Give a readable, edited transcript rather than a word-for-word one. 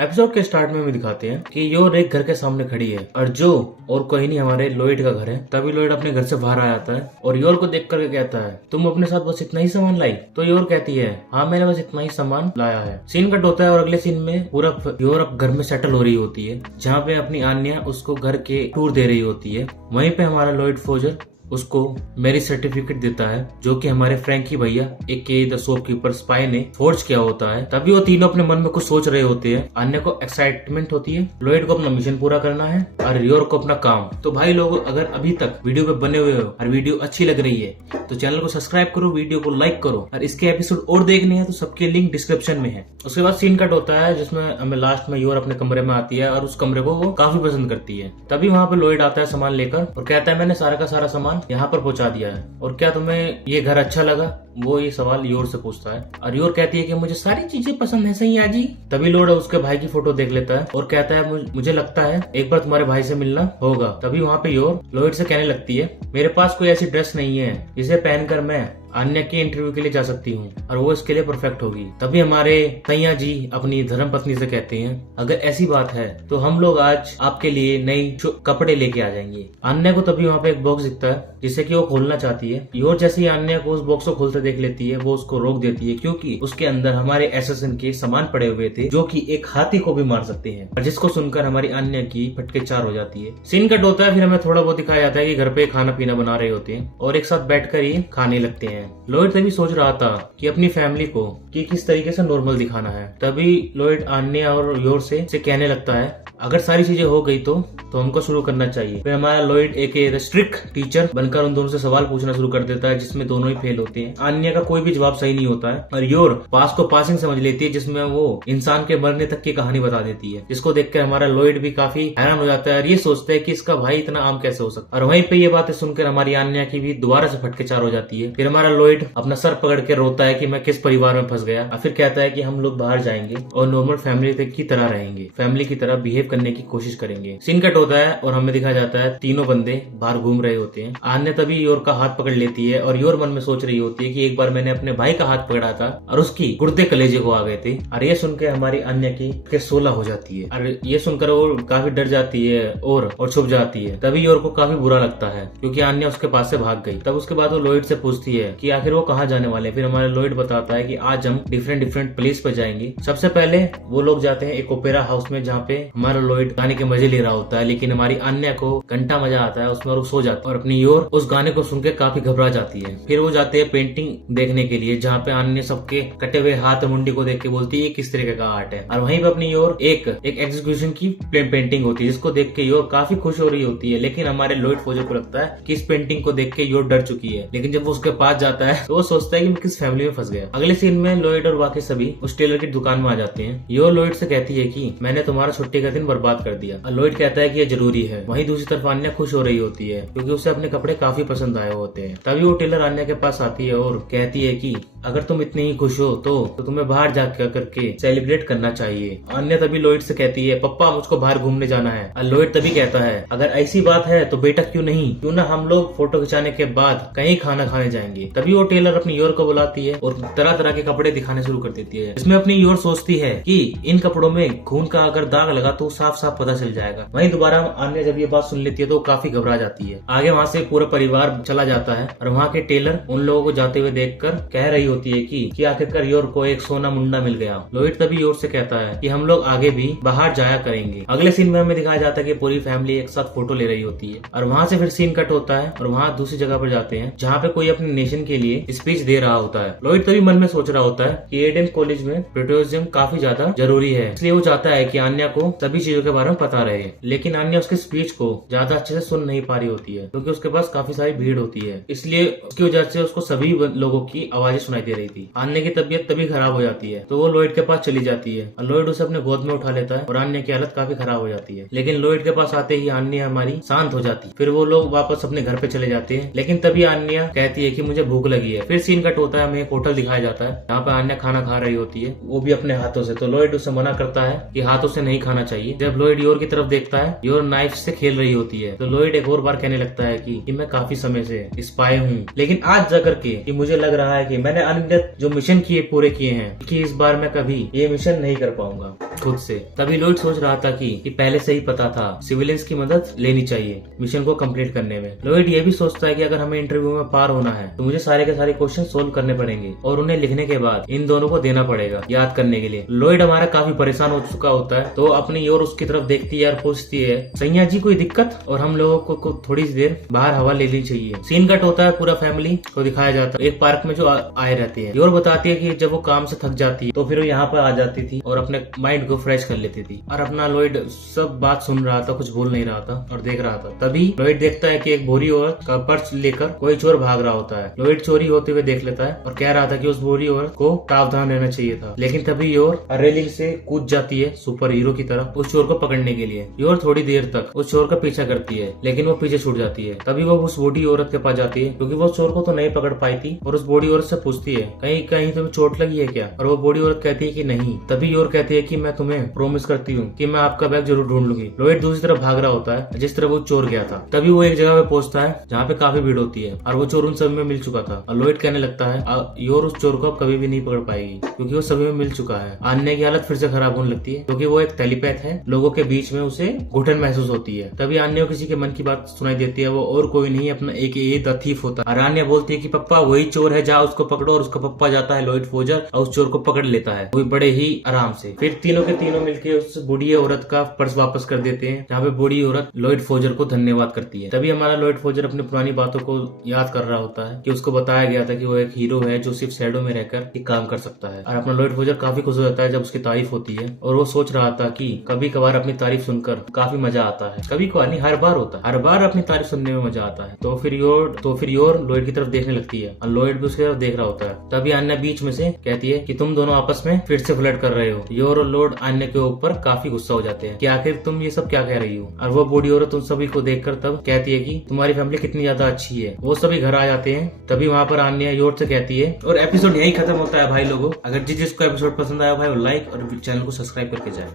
Episode के start में हमें दिखाते हैं कि योर एक घर के सामने खड़ी है और जो और कोई नहीं हमारे लॉयड का घर है। तभी लॉयड अपने घर से बाहर आ जाता है और योर को देख करके कहता है तुम अपने साथ बस इतना ही सामान लाई। तो योर कहती है हाँ मैंने बस इतना ही सामान लाया है। सीन कट होता है और अगले सीन में पूरा योर अब घर में सेटल हो रही होती है जहाँ पे अपनी आन्या उसको घर के टूर दे रही होती है। वहीं पे हमारा लॉयड फोजर उसको मैरिज सर्टिफिकेट देता है जो कि हमारे फ्रैंकी भैया एक के द शॉपकीपर स्पाई ने फोर्ज किया होता है। तभी वो तीनों अपने मन में कुछ सोच रहे होते हैं। अन्य को एक्साइटमेंट होती है, लॉयड को अपना मिशन पूरा करना है और योर को अपना काम। तो भाई लोग अगर अभी तक वीडियो पे बने हुए हो और वीडियो अच्छी लग रही है तो चैनल को सब्सक्राइब करो, वीडियो को लाइक करो और इसके एपिसोड और देखने हैं तो सबके लिंक डिस्क्रिप्शन में है। उसके बाद सीन कट होता है जिसमें हमें लास्ट में योर अपने कमरे में आती है और उस कमरे को वो काफी पसंद करती है। तभी वहाँ पे लॉयड आता है सामान लेकर और कहता है मैंने सारा का सारा सामान यहाँ पर पहुंचा दिया है और क्या तुम्हें ये घर अच्छा लगा। वो ये सवाल योर से पूछता है और योर कहती है कि मुझे सारी चीजें पसंद है सही जी। तभी लॉयड उसके भाई की फोटो देख लेता है और कहता है मुझे लगता है एक बार तुम्हारे भाई से मिलना होगा। तभी वहाँ पे योर लॉयड से कहने लगती है मेरे पास कोई ऐसी ड्रेस नहीं है जिसे पहनकर मैं अन्य के इंटरव्यू के लिए जा सकती हूँ और वो इसके लिए परफेक्ट होगी। तभी हमारे सैया जी अपनी धर्म पत्नी से कहते हैं अगर ऐसी बात है तो हम लोग आज आपके लिए नई कपड़े लेके आ जाएंगे। अन्य को तभी वहाँ पे एक बॉक्स दिखता है जिसे कि वो खोलना चाहती है। योर जैसे ही अन्य को उस बॉक्स को खोलते देख लेती है वो उसको रोक देती है क्योंकि उसके अंदर हमारे एसेसिन के सामान पड़े हुए थे जो कि एक हाथी को भी मार सकते हैं और जिसको सुनकर हमारी अन्य की फटके चार हो जाती है। सीन कट होता है, फिर हमें थोड़ा बहुत दिखाया जाता है कि घर पे खाना पीना बना रहे होते हैं और एक साथ बैठकर ही खाने लगते हैं। लॉयड तभी सोच रहा था कि अपनी फैमिली को कि किस तरीके से नॉर्मल दिखाना है। तभी लॉयड अन्य और योर से कहने लगता है अगर सारी चीजें हो गई तो हमको शुरू करना चाहिए। फिर हमारा लॉयड एक स्ट्रिक्ट टीचर बनकर उन दोनों से सवाल पूछना शुरू कर देता है जिसमें दोनों ही फेल होते हैं। अन्य का कोई भी जवाब सही नहीं होता है और योर पास को पासिंग समझ लेती है जिसमें वो इंसान के मरने तक की कहानी बता देती है जिसको देखकर हमारा लॉयड भी काफी हैरान हो जाता है और ये सोचता है कि इसका भाई इतना आम कैसे हो सकता है। और वहीं पे ये बातें सुनकर हमारी अन्य की भी दोबारा से फटके चार हो जाती है। फिर हमारा लॉयड अपना सर पकड़ के रोता है कि मैं किस परिवार में फंस गया और फिर कहता है कि हम लोग बाहर जाएंगे और नॉर्मल फैमिली की तरह रहेंगे, फैमिली की तरह बिहेव करने की कोशिश करेंगे। सीन कट होता है और हमें दिखाया जाता है तीनों बंदे बाहर घूम रहे होते हैं। अन्य तभी योर का हाथ पकड़ लेती है और योर मन में सोच रही होती है कि एक बार मैंने अपने भाई का हाथ पकड़ा था और उसकी गुर्दे कलेजे को आ गए थे। और ये सुनकर हमारी अन्य की 16 हो जाती है और ये सुनकर वो काफी डर जाती है और छुप जाती है। तभी योर को काफी बुरा लगता है क्योंकि अन्य उसके पास से भाग गई। तब उसके बाद वो लॉयड से पूछती है कि आखिर वो कहाँ जाने वाले। फिर हमारा लॉयड बताता है कि आज हम डिफरेंट प्लेस पर जाएंगे। सबसे पहले वो लोग जाते हैं एक ओपेरा हाउस में जहाँ पे हमारा लॉयड गाने के मजे ले रहा होता है, लेकिन हमारी अन्य को घंटा मजा आता है उसमें और वो सो जाता है और अपनी योर उस गाने को सुनकर काफी घबरा जाती है। फिर वो जाते हैं पेंटिंग देखने के लिए जहाँ पे अन्य सबके कटे हुए हाथ मुंडी को देख के बोलती है किस तरीके का आर्ट है। और वहीं पे अपनी योर एक एग्जीक्यूशन की पेंटिंग होती है जिसको देख के योर काफी खुश हो रही होती है। लेकिन हमारे लॉयड फोजर को लगता है कि इस पेंटिंग को देख के योर डर चुकी है, लेकिन जब वो उसके पास जाता है तो वो सोचता है कि मैं किस फैमिली में फंस गया। अगले सीन में लॉयड और बाकी सभी उस टेलर की दुकान में आ जाते हैं। योर लॉयड से कहती है कि मैंने तुम्हारा छुट्टी का दिन बर्बाद कर दिया और लॉयड कहता है कि ये जरूरी है। वहीं दूसरी तरफ अन्य खुश हो रही होती है क्योंकि उसे अपने कपड़े काफी पसंद आए होते हैं। तभी वो टेलर अन्य के पास आती है और कहती है कि अगर तुम इतनी ही खुश हो तो तुम्हें बाहर जाकर करके सेलिब्रेट करना चाहिए। अन्य तभी लॉयड से कहती है पप्पा मुझको बाहर घूमने जाना है। और लॉयड तभी कहता है अगर ऐसी बात है तो बेटा क्यों ना हम लोग फोटो खिंचाने के बाद कहीं खाना खाने जाएंगे। तभी वो टेलर अपनी योर को बुलाती है और तरह तरह के कपड़े दिखाने शुरू कर देती है। इसमें अपनी योर सोचती है कि इन कपड़ों में खून का अगर दाग लगा तो साफ साफ पता चल जाएगा। वहीं दोबारा अन्य जब ये बात सुन लेती है तो काफी घबरा जाती है। आगे वहाँ से पूरा परिवार चला जाता है और वहाँ के टेलर उन लोगों को जाते हुए देखकर कह रही होती है कि आखिरकार योर को एक सोना मुंडा मिल गया। लॉयड तभी योर से कहता है कि हम लोग आगे भी बाहर जाया करेंगे। अगले सीन में हमें दिखाया जाता है कि पूरी फैमिली एक साथ फोटो ले रही होती है और वहाँ से फिर सीन कट होता है और वहाँ दूसरी जगह पर जाते हैं जहाँ पे कोई अपने नेशन के लिए स्पीच दे रहा होता है। लॉयड तभी मन में सोच रहा होता है कि एडेन कॉलेज में पेट्रियोटिज्म काफी ज्यादा जरूरी है, इसलिए वो चाहता है कि अन्य को सभी चीजों के बारे में पता रहे। लेकिन अन्य उसके स्पीच को ज्यादा अच्छे से सुन नहीं पा रही होती है क्योंकि उसके पास काफी सारी भीड़ होती है, इसलिए उसकी वजह से उसको सभी लोगों की आवाजें सुनाई दे रही थी। अन्य की तबीयत तभी खराब हो जाती है तो वो लॉयड के पास चली जाती है और लॉयड उसे अपने गोद में उठा लेता है और अन्य की हालत काफी खराब हो जाती है। लेकिन लॉयड के पास आते ही अन्य हमारी शांत हो जाती है। फिर वो लोग वापस अपने घर पे चले जाते हैं। लेकिन तभी अन्य कहती है कि मुझे भूख लगी है। फिर सीन कट होता है, हमें एक होटल दिखाया जाता है जहाँ पे अन्य खाना खा रही होती है, वो भी अपने हाथों से। तो लॉयड उसे मना करता है कि हाथों से नहीं खाना चाहिए। जब लॉयड योर की तरफ देखता है, योर नाइफ से खेल रही होती है तो लॉयड एक और बार कहने लगता है कि मैं काफी समय से स्पाई हूँ, लेकिन आज जाकर के मुझे लग रहा है कि मैंने अनगिनत जो मिशन पूरे किए हैं कि इस बार मैं कभी ये मिशन नहीं कर पाऊंगा खुद से। तभी लॉयड सोच रहा था कि पहले से ही पता था सिविलियंस की मदद लेनी चाहिए मिशन को कंप्लीट करने में। लॉयड ये भी सोचता है कि अगर हमें इंटरव्यू में पार होना है तो मुझे सारे के सारे क्वेश्चन सोल्व करने पड़ेंगे और उन्हें लिखने के बाद इन दोनों को देना पड़ेगा याद करने के लिए। लॉयड हमारा काफी परेशान हो चुका होता है तो अपनी ओर उसकी तरफ देखती है और पूछती है, सैया जी कोई दिक्कत? और हम लोगों को थोड़ी देर बाहर हवा ले ली चाहिए। सीन कट होता है, पूरा फैमिली को दिखाया जाता है एक पार्क में जो आए रहती है। योर बताती है कि जब वो काम से थक जाती है तो फिर वो यहाँ पर आ जाती थी और अपने माइंड को फ्रेश कर लेती थी। और अपना लॉयड सब बात सुन रहा था, कुछ बोल नहीं रहा था और देख रहा था। तभी लॉयड देखता है कि एक भूरी औरत का पर्स लेकर कोई चोर भाग रहा होता है। लॉयड चोरी होते हुए देख लेता है और कह रहा था कि उस भूरी औरत को सावधान रहना चाहिए था। लेकिन तभी योर रेलिंग से कूद जाती है सुपर हीरो की तरह उस चोर को पकड़ने के लिए। योर थोड़ी देर तक उस चोर का पीछा करती है लेकिन वो पीछे छूट जाती है। तभी वो उस बूढ़ी औरत के पास जाती है क्योंकि वो चोर को तो नहीं पकड़ पाई थी और उस बूढ़ी औरत से पूछती है, कहीं कहीं तुम्हें चोट लगी है क्या? और वो बूढ़ी औरत कहती है कि नहीं। तभी योर कहती है कि मैं तुम्हें प्रॉमिस करती हूँ कि मैं आपका बैग जरूर ढूंढ लूंगी। लॉयड दूसरी तरफ भाग रहा होता है जिस तरह वो चोर गया था। तभी वो एक जगह पे पहुंचता है जहाँ पे काफी भीड़ होती है और वो चोर उन सभी में मिल चुका था। और लॉयड कहने लगता है योर उस चोर को अब कभी भी नहीं पकड़ पाएगी क्योंकि वो सभी में मिल चुका है। आन्या की हालत फिर से खराब होने लगती है क्योंकि वो एक टेलीपैथ है, लोगों के बीच में उसे घुटन महसूस होती है। तभी आन्या को किसी के मन की बात सुनाई देती है, वो और कोई नहीं अपना एक द थीफ होता है। और आन्या बोलती है कि पप्पा वही चोर है, जा उसको पकड़ो। और उसका पप्पा जाता है लॉयड फोजर और उस चोर को पकड़ लेता है, वो बड़े ही आराम से। फिर तीनों के तीनों मिलकर उस बूढ़ी औरत का पर्स वापस कर देते हैं जहाँ पे बूढ़ी औरत लॉयड फोजर को धन्यवाद करती है। तभी हमारा लॉयड फोजर अपनी पुरानी बातों को याद कर रहा होता है कि उसको बताया गया था कि वो एक हीरो है जो सिर्फ शैडो में रहकर ही काम कर सकता है। और अपना लॉयड फोजर काफी खुश हो जाता है जब उसकी तारीफ होती है और वो सोच रहा था कि कभी कभार अपनी तारीफ सुनकर काफी मजा आता है। कभी कभार नहीं, हर बार होता है, हर बार अपनी तारीफ सुनने में मजा आता है। तो फिर योर लॉयड की तरफ देखने लगती है और लॉयड भी उसकी तरफ देख रहा होता है। तभी आन्या बीच में से कहती है कि तुम दोनों आपस में फिर से फ्लर्ट कर रहे हो। योर और लॉयड आन्या के ऊपर काफी गुस्सा हो जाते हैं कि आखिर तुम ये सब क्या कह रही हो। और वो बूढ़ी औरत उन सभी को देखकर तब कहती है कि तुम्हारी फैमिली कितनी ज्यादा अच्छी है। वो सभी घर आ जाते हैं। तभी वहाँ पर आन्या योर से कहती है और एपिसोड यही खत्म होता है भाई लोगों। अगर जिसको एपिसोड पसंद आया भाई वो लाइक और चैनल को सब्सक्राइब करके जाए।